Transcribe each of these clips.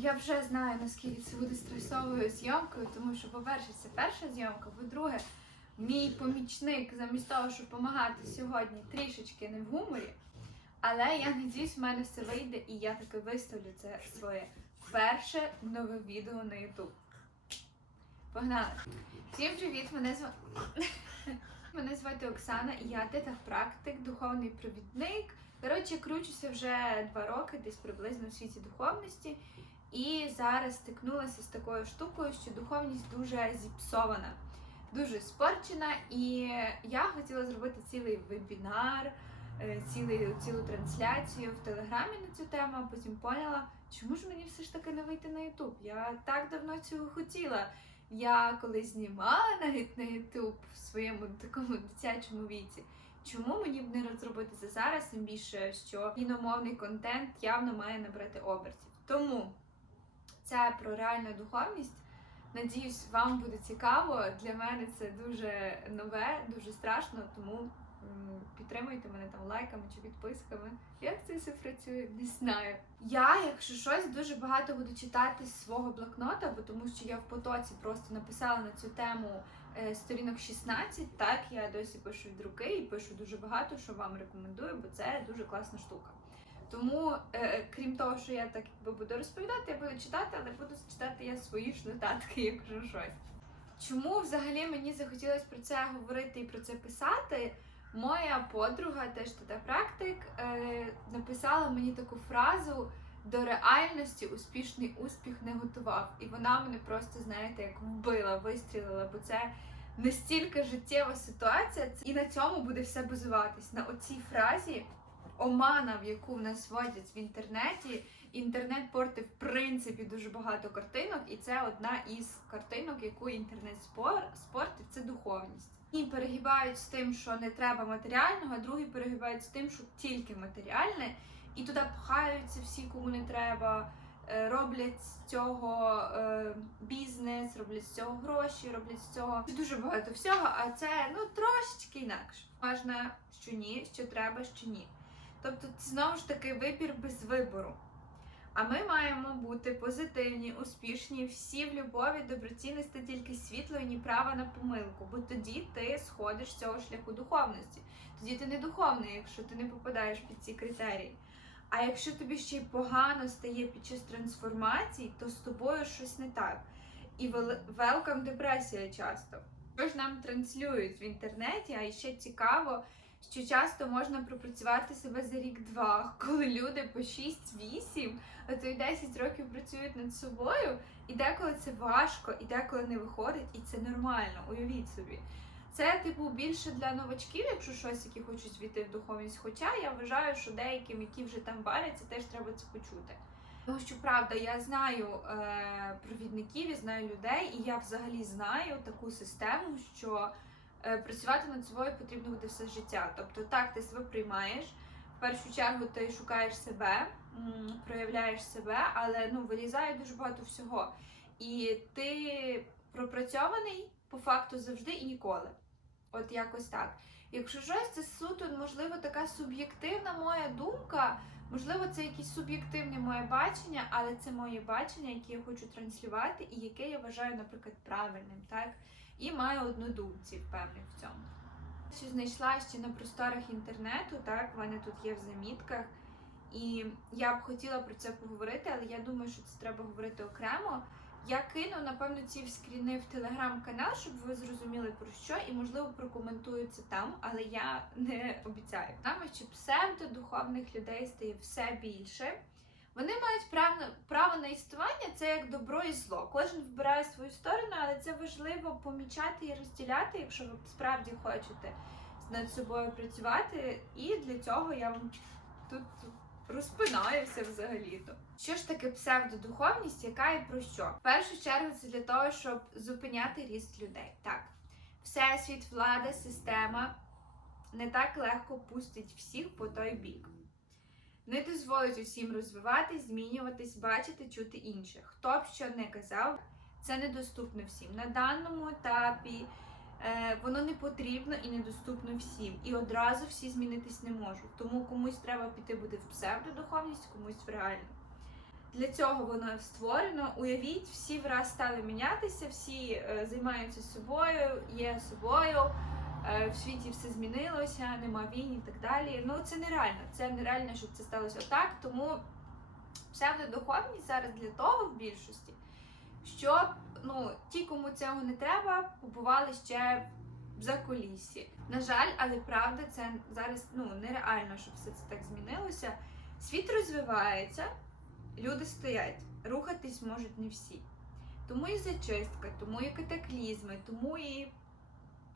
я вже знаю, наскільки це буде стресовою зйомкою, тому що, по-перше, це перша зйомка, по-друге, мій помічник, замість того, щоб допомагати сьогодні, трішечки не в гуморі. Але я надіюсь, в мене все вийде, і я таки виставлю це своє перше нове відео на YouTube. Погнали! Всім привіт! Мене звати Мене звати Оксана, і я тетах-практик, духовний провідник. Коротше, кручуся вже два роки, десь приблизно в світі духовності. І зараз стикнулася з такою штукою, що духовність дуже зіпсована, дуже спорчена. І я хотіла зробити цілий вебінар, е, цілий, цілу трансляцію в Телеграмі на цю тему, а потім поняла, чому ж мені все ж таки не вийти на Ютуб? Я так давно цього хотіла. Я коли знімала навіть на Ютуб в своєму такому дитячому віці. Чому мені б не розробити це зараз, тим більше, що іномовний контент явно має набрати обертів. Тому це про реальну духовність. Надіюсь, вам буде цікаво. Для мене це дуже нове, дуже страшно, тому підтримуйте мене там лайками чи підписками. Як це все працює, не знаю. Я, якщо щось, дуже багато буду читати з свого блокнота, бо тому що я в потоці просто написала на цю тему е, сторінок 16. Так, я досі пишу від руки і пишу дуже багато, що вам рекомендую, бо це дуже класна штука. Тому, е, крім того, що я так якби буду розповідати, я буду читати, але буду читати я свої ж нотатки, якщо щось. Чому взагалі мені захотілося про це говорити і про це писати? Моя подруга, теж туди практик, е, написала мені таку фразу до реальності успішний успіх не готував. І вона мене просто, знаєте, як вбила, вистрілила, бо це настільки життєва ситуація, і на цьому буде все базуватись. На оцій фразі омана, в яку в нас вводять в інтернеті. Інтернет портив в принципі дуже багато картинок, і це одна із картинок, яку інтернет спор спортив, це духовність. Одні перегибають з тим, що не треба матеріального, а другі перегибають з тим, що тільки матеріальне, і туди пхаються всі, кому не треба. е, Роблять з цього е, бізнес, роблять з цього гроші, роблять з цього дуже багато всього. А це ну трошечки інакше. Можна що ні, що треба, що ні. Тобто, це знову ж таки вибір без вибору. А ми маємо бути позитивні, успішні, всі в любові, доброті нести тільки світло і ні права на помилку, бо тоді ти сходиш з цього шляху духовності. Тоді ти не духовний, якщо ти не попадаєш під ці критерії. А якщо тобі ще й погано стає під час трансформації, то з тобою щось не так. І велкам депресія часто. Що ж нам транслюють в інтернеті, а ще цікаво, що часто можна пропрацювати себе за рік-два, коли люди по 6-8, а то й 10 років працюють над собою, і деколи це важко, і деколи не виходить, і це нормально, уявіть собі. Це, типу, більше для новачків, якщо щось, які хочуть звійти в духовність. Хоча я вважаю, що деяким, які вже там варяться, теж треба це почути. Тому що правда, я знаю е, провідників, я знаю людей, і я взагалі знаю таку систему, що працювати над собою потрібно буде все життя. Тобто, так, ти себе приймаєш. В першу чергу ти шукаєш себе, проявляєш себе, але ну вилізає дуже багато всього. І ти пропрацьований по факту завжди і ніколи. От якось так. Якщо щось, це суто, можливо, така суб'єктивна моя думка, можливо, це якесь суб'єктивне моє бачення, але це моє бачення, яке я хочу транслювати, і яке я вважаю, наприклад, правильним, так? І маю однодумців певних в цьому. Що знайшла ще на просторах інтернету, так, в мене тут є в замітках. І я б хотіла про це поговорити, але я думаю, що це треба говорити окремо. Я кину, напевно, ці скріни в телеграм-канал, щоб ви зрозуміли про що, і, можливо, прокоментую це там, але я не обіцяю. Нами, що псевдодуховних людей стає все більше. Вони мають право, право на існування, це як добро і зло. Кожен вибирає свою сторону, але це важливо помічати і розділяти, якщо ви справді хочете над собою працювати. І для цього я вам тут розпинаюся взагалі-то. Що ж таке псевдодуховність, яка і про що? В першу чергу це для того, щоб зупиняти ріст людей. Так, всесвіт, влада, система не так легко пустить всіх по той бік. Не дозволить усім розвиватись, змінюватись, бачити, чути інших. Хто б що не казав, це недоступно всім. На даному етапі е, воно не потрібно і недоступно всім. І одразу всі змінитись не можуть. Тому комусь треба піти буде в псевдодуховність, комусь в реальну. Для цього воно створено. Уявіть, всі враз стали мінятися, всі е, займаються собою, є собою. Е, В світі все змінилося, нема війн і так далі. Ну це нереально. Це нереально, щоб це сталося отак. Тому псевдодуховність зараз для того в більшості, щоб ну ті, кому цього не треба, побували ще в заколіссі. На жаль, але правда, це зараз ну нереально, щоб все це так змінилося. Світ розвивається, люди стоять, рухатись можуть не всі. Тому і зачистка, тому і катаклізми, тому і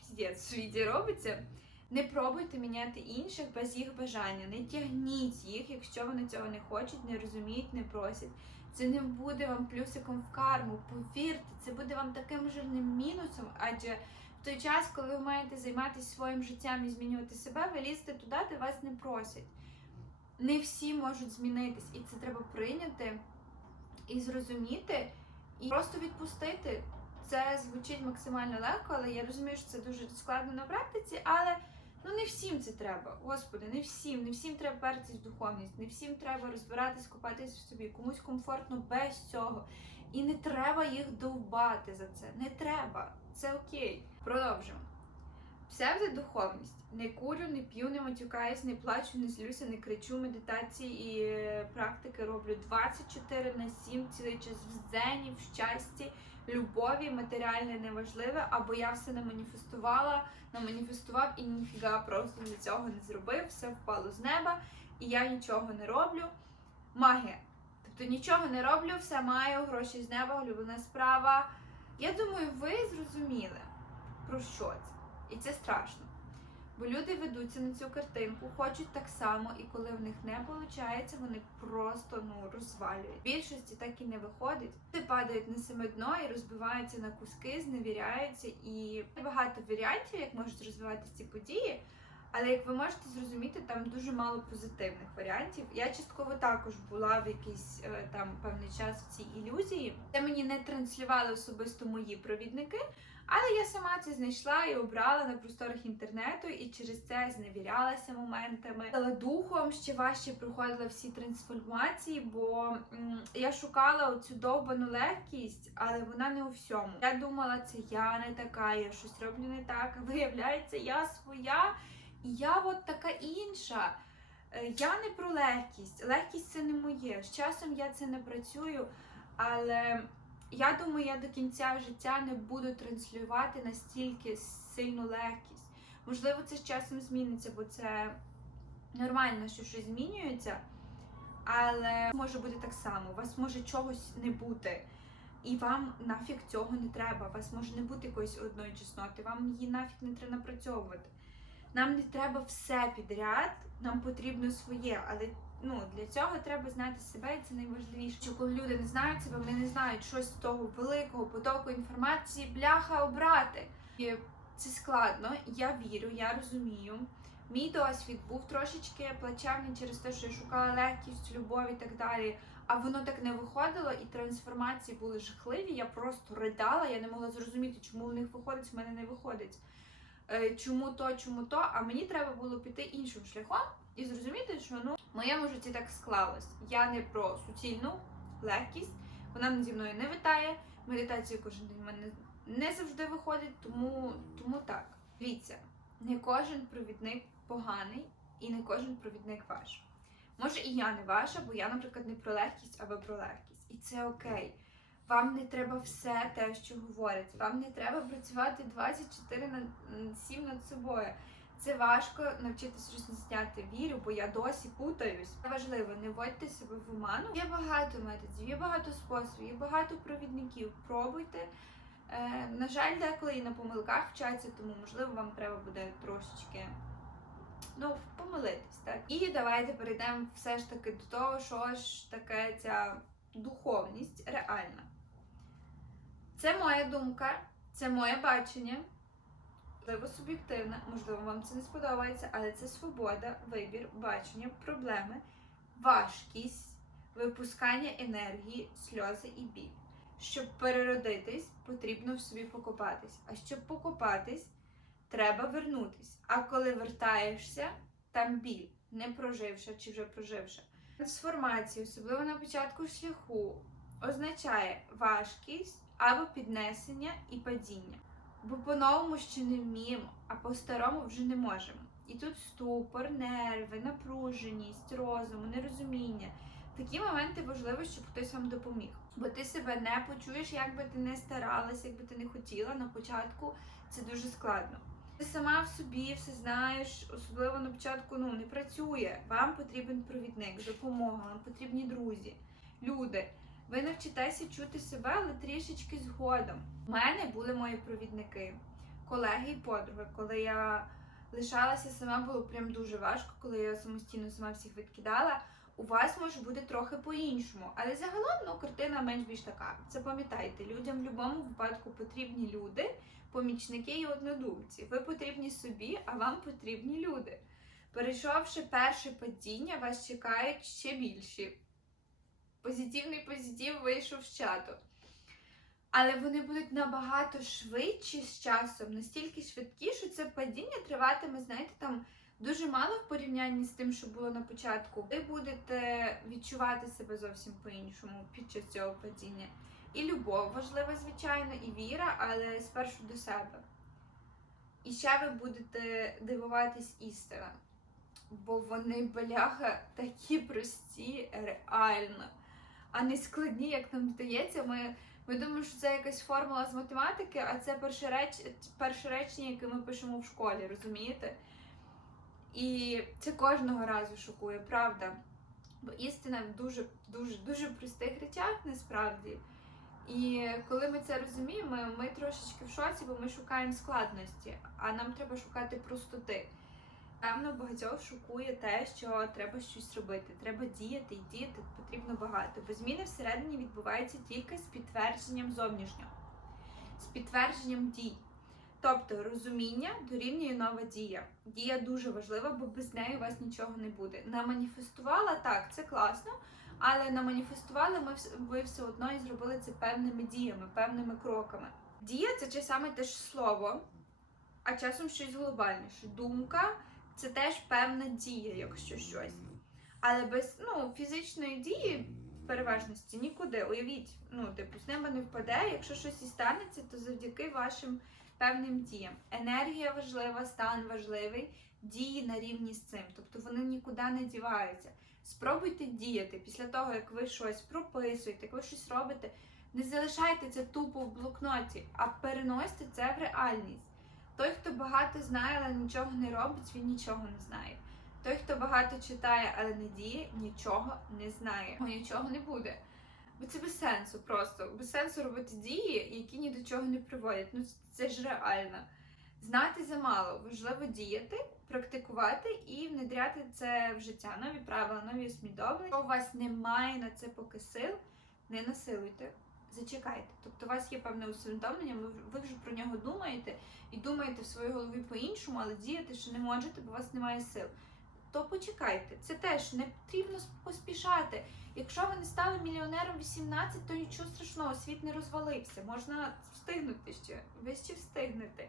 піздець в світі робиться. Не пробуйте міняти інших без їх бажання. Не тягніть їх, якщо вони цього не хочуть, не розуміють, не просять. Це не буде вам плюсиком в карму. Повірте, це буде вам таким жирним мінусом, адже в той час, коли ви маєте займатися своїм життям і змінювати себе, ви лізете туди, де вас не просять. Не всі можуть змінитись, і це треба прийняти і зрозуміти, і просто відпустити. Це звучить максимально легко, але я розумію, що це дуже складно на практиці, але ну не всім це треба. Господи, не всім, не всім треба пертись в духовність, не всім треба розбиратись, купатись в собі. Комусь комфортно без цього. І не треба їх довбати за це. Не треба. Це окей. Продовжимо. Псевдодуховність. Не курю, не п'ю, не матюкаюсь, не плачу, не злюся, не кричу. Медитації і практики роблю 24 на 7, цілий час в зені, в щасті, любові, матеріальне неважливе, або я все не маніфестувала, наманіфестував і ніфіга просто для цього не зробив, все впало з неба, і я нічого не роблю. Магія. Тобто нічого не роблю, все маю, гроші з неба, улюблена справа. Я думаю, ви зрозуміли, про що це. І це страшно. Бо люди ведуться на цю картинку, хочуть так само, і коли в них не виходить, вони просто ну розвалюють. В більшості так і не виходить. Вони падають на саме дно і розбиваються на куски, зневіряються. І багато варіантів, як можуть розвиватися ці події. Але як ви можете зрозуміти, там дуже мало позитивних варіантів. Я частково також була в якийсь е, там певний час в цій ілюзії. Це мені не транслювали особисто мої провідники. Але я сама це знайшла і обрала на просторах інтернету, і через це зневірялася моментами. Але духом ще важче проходила всі трансформації, бо м, я шукала оцю довбану легкість, але вона не у всьому. Я думала, це я не така, я щось роблю не так. Виявляється, я своя, і я от така інша. Е, Я не про легкість. Легкість це не моє. З часом я це не працюю, але я думаю, я до кінця життя не буду транслювати настільки сильну легкість. Можливо, це з часом зміниться, бо це нормально, що щось змінюється, але може бути так само. У вас може чогось не бути. І вам нафіг цього не треба. У вас може не бути якоїсь одної чесноти, вам її нафіг не треба напрацьовувати. Нам не треба все підряд, нам потрібно своє, але ну для цього треба знати себе, і це найважливіше. Що коли люди не знають себе, вони не знають щось з того великого потоку інформації, бляха обрати. І це складно. Я вірю, я розумію. Мій досвід був трошечки плачевний через те, що я шукала легкість, любов і так далі. А воно так не виходило, і трансформації були жахливі. Я просто ридала, я не могла зрозуміти, чому в них виходить, в мене не виходить. Е, Чому то, чому то, а мені треба було піти іншим шляхом і зрозуміти, що ну в моєму житті так склалось. Я не про суцільну легкість, вона зі мною не витає. Медитація кожен день в мене не завжди виходить, тому, тому так. Дивіться, не кожен провідник поганий і не кожен провідник ваш. Може, і я не ваша, бо я, наприклад, не про легкість, а ви про легкість. І це окей. Вам не треба все те, що говорять. Вам не треба працювати 24 на 7 над собою. Це важко навчитися розрізняти вірю, бо я досі путаюсь. Це важливо, не вводьте себе в оману. Є багато методів, є багато способів, є багато провідників. Пробуйте. Е, на жаль, деколи і на помилках вчаться, тому можливо вам треба буде трошечки ну, помилитись. Так? І давайте перейдемо все ж таки до того, що ж таке ця духовність реальна. Це моя думка, це моє бачення. Можливо, суб'єктивне, можливо, вам це не сподобається, але це свобода, вибір, бачення, проблеми, важкість, випускання енергії, сльози і біль. Щоб переродитись, потрібно в собі покопатись. А щоб покопатись, треба вернутись. А коли вертаєшся, там біль, не проживши чи вже проживши. Трансформація, особливо на початку шляху, означає важкість або піднесення і падіння. Бо по-новому ще не вміємо, а по-старому вже не можемо. І тут ступор, нерви, напруженість, розум, нерозуміння. Такі моменти важливо, щоб хтось вам допоміг. Бо ти себе не почуєш, як би ти не старалася, як би ти не хотіла на початку, це дуже складно. Ти сама в собі все знаєш, особливо на початку ну не працює. Вам потрібен провідник, допомога, вам потрібні друзі, люди. Ви навчитеся чути себе, але трішечки згодом. У мене були мої провідники, колеги і подруги. Коли я лишалася сама, було прям дуже важко, коли я самостійно сама всіх відкидала. У вас може бути трохи по-іншому, але загалом ну, картина менш більш така. Це пам'ятайте, людям в будь-якому випадку потрібні люди, помічники і однодумці. Ви потрібні собі, а вам потрібні люди. Перейшовши перше падіння, вас чекають ще більші. Позитивний позитив вийшов з чату. Але вони будуть набагато швидші з часом, настільки швидкі, що це падіння триватиме, знаєте, там дуже мало в порівнянні з тим, що було на початку. Ви будете відчувати себе зовсім по-іншому під час цього падіння. І любов важлива, звичайно, і віра, але спершу до себе. І ще ви будете дивуватись істина. Бо вони, бляха, такі прості, реально, а не складні, як нам здається. Ми, ми думаємо, що це якась формула з математики, а це перше, реч... перше речення, яке ми пишемо в школі, розумієте? І це кожного разу шокує, правда. Бо істина в дуже дуже дуже простих речах насправді. І коли ми це розуміємо, ми трошечки в шоці, бо ми шукаємо складності, а нам треба шукати простоти. Певно, багатьох шокує те, що треба щось робити, треба діяти, і діяти потрібно багато. Бо зміни всередині відбуваються тільки з підтвердженням зовнішнього, з підтвердженням дій. Тобто розуміння дорівнює нова дія. Дія дуже важлива, бо без неї у вас нічого не буде. Наманіфестувала так, це класно, але наманіфестували ми ви все одно і зробили це певними діями, певними кроками. Дія це чи саме те ж слово, а часом щось глобальніше. Думка це теж певна дія, якщо щось. Але без ну, фізичної дії в переважності нікуди. Уявіть, ну, типу, з неба не впаде, якщо щось і станеться, то завдяки вашим певним діям. Енергія важлива, стан важливий, дії на рівні з цим. Тобто вони нікуди не діваються. Спробуйте діяти після того, як ви щось прописуєте, як ви щось робите. Не залишайте це тупо в блокноті, а переносьте це в реальність. Той, хто багато знає, але нічого не робить, він нічого не знає. Той, хто багато читає, але не діє, нічого не знає. Нічого не буде. Бо це без сенсу просто. Без сенсу робити дії, які ні до чого не приводять. Ну це ж реально. Знати замало, важливо діяти, практикувати і внедряти це в життя. Нові правила, нові усвідомлення. Якщо у вас немає на це поки сил, не насилуйте. Зачекайте. Тобто у вас є певне усвідомлення, ви вже про нього думаєте і думаєте в своїй голові по-іншому, але діяти ще не можете, бо у вас немає сил. То почекайте, це теж не потрібно поспішати. Якщо ви не стали мільйонером 18, то нічого страшного, світ не розвалився. Можна встигнути ще. Ви ще встигнете.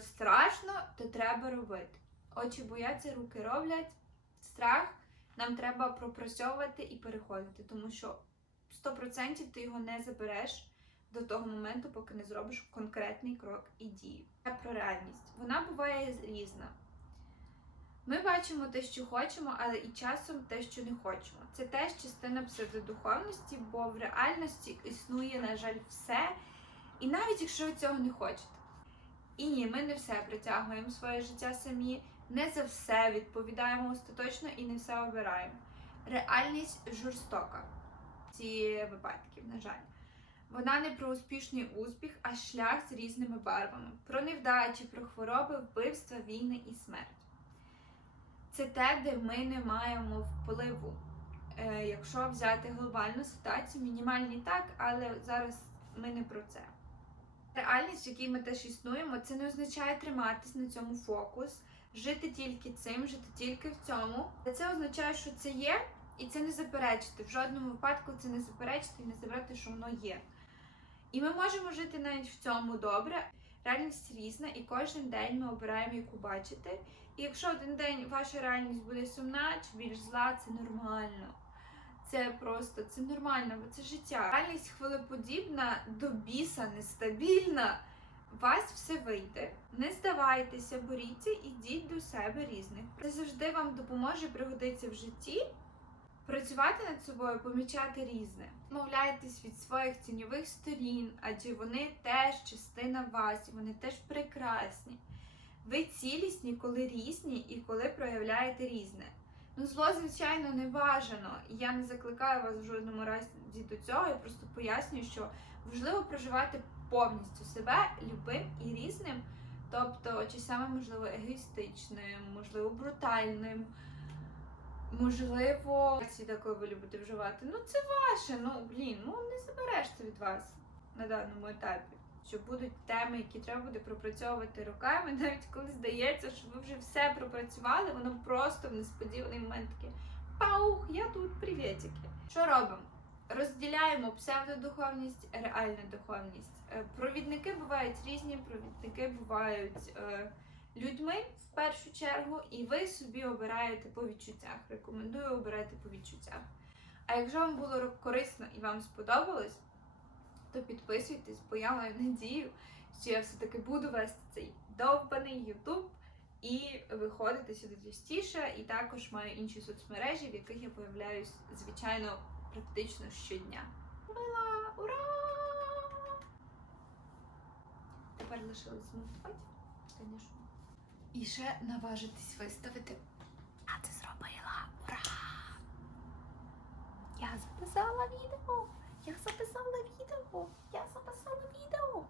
Страшно, то треба робити. Очі бояться, руки роблять. Страх нам треба пропрацьовувати і переходити, тому що 100% ти його не забереш до того моменту, поки не зробиш конкретний крок і дію. Про реальність. Вона буває різна. Ми бачимо те, що хочемо, але і часом те, що не хочемо. Це теж частина псевдодуховності, бо в реальності існує, на жаль, все. І навіть якщо ви цього не хочете. І ні, ми не все притягуємо своє життя самі, не за все відповідаємо остаточно і не все обираємо. Реальність жорстока ці випадків, на жаль. Вона не про успішний успіх, а шлях з різними барвами, про невдачі, про хвороби, вбивства, війни і смерть. Це те, де ми не маємо впливу. Е, якщо взяти глобальну ситуацію, мінімальні так, але зараз ми не про це. Реальність, в якій ми теж існуємо, це не означає триматись на цьому фокус, жити тільки цим, жити тільки в цьому. Це означає, що це є, і це не заперечити. В жодному випадку це не заперечити і не забрати, що воно є. І ми можемо жити навіть в цьому добре. Реальність різна, і кожен день ми обираємо, яку бачити. І якщо один день ваша реальність буде сумна чи більш зла, це нормально. Це просто це нормально, бо це життя. Реальність хвилеподібна, до біса, нестабільна. У вас все вийде. Не здавайтеся, боріться, ідіть до себе різних. Це завжди вам допоможе пригодиться в житті. Працювати над собою, помічати різне. Мовляйтесь від своїх тіньових сторін, адже вони теж частина вас, вони теж прекрасні. Ви цілісні, коли різні і коли проявляєте різне. Ну, зло, звичайно, не бажано. І я не закликаю вас в жодному разі до цього. Я просто пояснюю, що важливо проживати повністю себе любим і різним, тобто часами, можливо, егоїстичним, можливо, брутальним. Можливо, коли ви любите вживати. Ну це ваше. Ну блін, ну не забереш це від вас на даному етапі. Що будуть теми, які треба буде пропрацьовувати роками, навіть коли здається, що ви вже все пропрацювали, воно просто в несподіваний момент таке паух, я тут, привітики. Що робимо? Розділяємо псевдодуховність, реальну духовність. Е, Провідники бувають різні, провідники бувають е, людьми в першу чергу, і ви собі обираєте по відчуттях. Рекомендую обирати по відчуттях. А якщо вам було корисно і вам сподобалось, то підписуйтесь, бо я маю надію, що я все-таки буду вести цей довбаний Ютуб і виходити сюди частіше. І також маю інші соцмережі, в яких я появляюсь, звичайно, практично щодня. Ура! Ура! Тепер лишилось змонтувати, звісно. І ще наважитись виставити. А це зробила! Ура! Я записала відео! Я записала відео! Я записала відео!